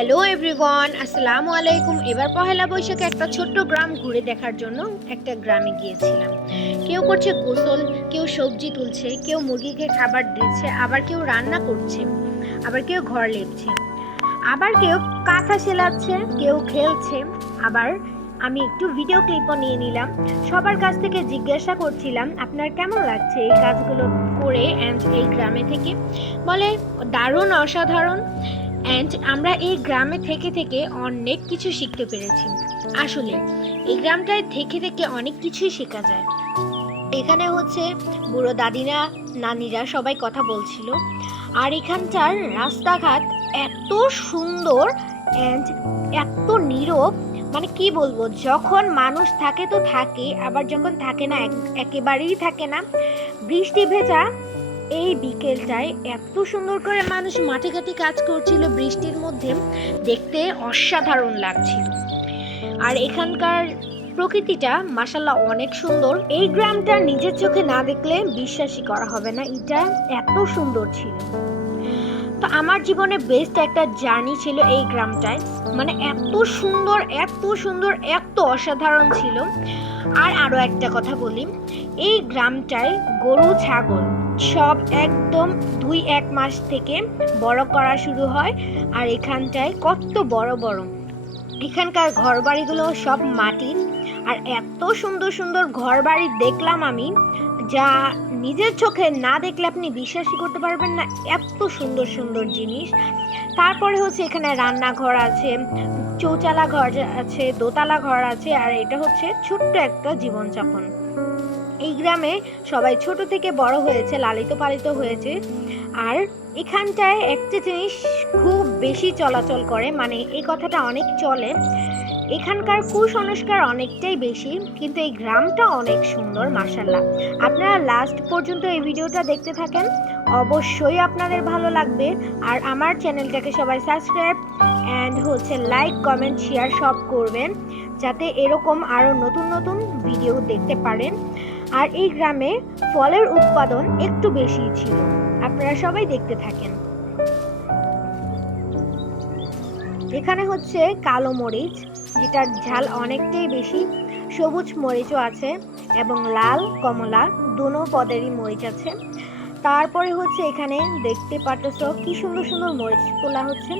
Hello everyone, আসসালামু আলাইকুম। এবার পহেলা বৈশাখে একটা ছোট্ট গ্রাম ঘুরে দেখার জন্য একটা গ্রামে গিয়েছিলাম। কেউ করছে গোসল, কেউ সবজি তুলছে, কেউ মুরগিকে খাবার দিচ্ছে, আবার কেউ রান্না করছে, আবার কেউ ঘর লেপছে, আবার কেউ কাঁথা সেলাচ্ছে, কেউ খেলছে। আবার আমি একটু ভিডিও ক্লিপও নিয়ে নিলাম। সবার কাছ থেকে জিজ্ঞাসা করছিলাম আপনার কেমন লাগছে এই কাজগুলো করে অ্যান্ড এই গ্রামে থেকে। বলে দারুণ, অসাধারণ। অ্যান্ড আমরা এই গ্রামে থেকে থেকে অনেক কিছু শিখতে পেরেছি। আসলে এই গ্রামটায় থেকে থেকে অনেক কিছুই শেখা যায়। এখানে হচ্ছে বুড়ো দাদিরা, নানিরা সবাই কথা বলছিল। আর এখানকার রাস্তাঘাট এত সুন্দর অ্যান্ড এত নীরব, মানে কি বলবো, যখন মানুষ থাকে তো থাকে, আবার যখন থাকে না একেবারেই থাকে না। বৃষ্টি ভেজা এই বিকেলটায় এত সুন্দর করে মানুষ মাঠে ঘাটে কাজ করছিল বৃষ্টির মধ্যে, দেখতে অসাধারণ লাগছিল। আর এখানকার প্রকৃতিটা মাশাআল্লাহ অনেক সুন্দর। এই গ্রামটা নিজের চোখে না দেখলে বিশ্বাসই করা হবে না, এটা এত সুন্দর ছিল। তো আমার জীবনে বেস্ট একটা জার্নি ছিল এই গ্রামটায়, মানে এত সুন্দর, এত সুন্দর, এত অসাধারণ ছিল। আর আরো একটা কথা বলি, এই গ্রামটায় গরু ছাগল সব একদম 2-1 মাস থেকে বড় করা শুরু হয়। আর এখানটায় কত বড় বড়, এখানকার ঘর বাড়িগুলো সব মাটির। আর এত সুন্দর সুন্দর ঘর বাড়ি দেখলাম আমি, যা নিজের চোখে না দেখলে আপনি বিশ্বাসই করতে পারবেন না, এত সুন্দর সুন্দর জিনিস। তারপরে হচ্ছে এখানে রান্নাঘর আছে, চৌচালা ঘর আছে, দোতলা ঘর আছে। আর এটা হচ্ছে ছোট্ট একটা জীবনযাপন। এই গ্রামে সবাই ছোট থেকে বড় হয়েছে, লালিত পালিত হয়েছে। আর এখানটায় একটা জিনিস খুব বেশি চলাচল করে, মানে এই কথাটা অনেক চলে, এখানকার কুসংস্কার অনেকটাই বেশি, কিন্তু এই গ্রামটা অনেক সুন্দর মাশাআল্লাহ। আপনারা লাস্ট পর্যন্ত এই ভিডিওটা দেখতে থাকেন, অবশ্যই আপনাদের ভালো লাগবে। আর আমার চ্যানেলটাকে সবাই সাবস্ক্রাইব অ্যান্ড হচ্ছে লাইক, কমেন্ট, শেয়ার সব করবেন, যাতে এরকম আরও নতুন নতুন ভিডিও দেখতে পারেন। আর এই গ্রামে ফলের উৎপাদন একটু বেশি ছিল, আপনারা সবাই দেখতে থাকেন। এখানে হচ্ছে কালো মরিচ, যেটার ঝাল অনেকটাই বেশি, সবুজ মরিচও আছে এবং লাল কমলা দুনো পদেরই মরিচ আছে। তারপরে হচ্ছে এখানে দেখতে পাচ্ছ কি সুন্দর সুন্দর মরিচ তোলা হচ্ছে।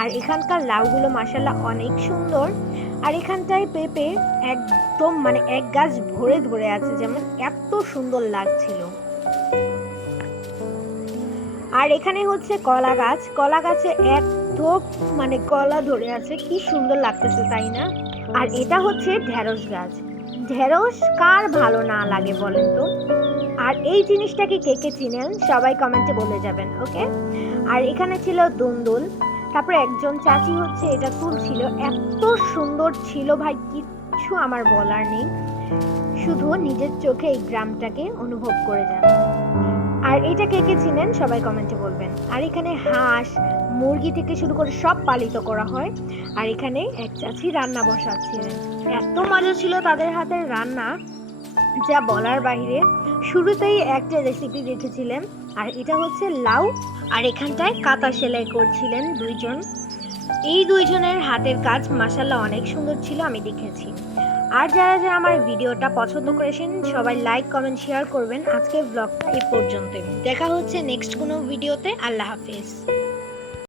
আর এখানকার লাউগুলো মাশাআল্লাহ অনেক সুন্দর। আর এখানটায় পেঁপে একদম মানে এক গাছ ভরে ধরে আছে, যেমন এত সুন্দর লাগছিল। আর এখানে হচ্ছে কলা গাছ, কলা গাছে এক থোক মানে কলা ধরে আছে, কি সুন্দর লাগতেছে তাই না? আর এটা হচ্ছে ঢেঁড়স গাছ। ঢেঁড়স কার ভালো না লাগে বলেন তো? আর এই জিনিসটাকে কে কে চিনেন সবাই কমেন্টে বলে যাবেন, ওকে? আর এখানে ছিল দুন্দুল। তারপরে একজন চাচি হচ্ছে এটা তুলছিল, এত সুন্দর ছিল ভাই, কিচ্ছু আমার বলার নেই, শুধু নিজের চোখে এই গ্রামটাকে অনুভব করে যান। আর এটা কে কে চিনেন সবাই কমেন্টে বলবেন। আর এখানে হাঁস, মুরগি থেকে শুরু করে সব পালিত করা হয়। আর এখানে এক চাচি রান্না বসাচ্ছিলেন, এত মজা ছিল তাদের হাতের রান্না যা বলার বাইরে। শুরুতেই একটা রেসিপি দেখেছিলেন, আর এটা হচ্ছে লাউ। আর এখানটায় কাঁথা সেলাই করছিলেন দুইজন। এই দুইজনের হাতের কাজ মাশাআল্লাহ অনেক সুন্দর ছিল, আমি দেখেছি। আর যারা যারা আমার ভিডিওটা পছন্দ করেছেন সবাই লাইক, কমেন্ট, শেয়ার করবেন। আজকের ব্লগটা এই পর্যন্তই, দেখা হচ্ছে নেক্সট কোনো ভিডিওতে। আল্লাহ হাফেজ।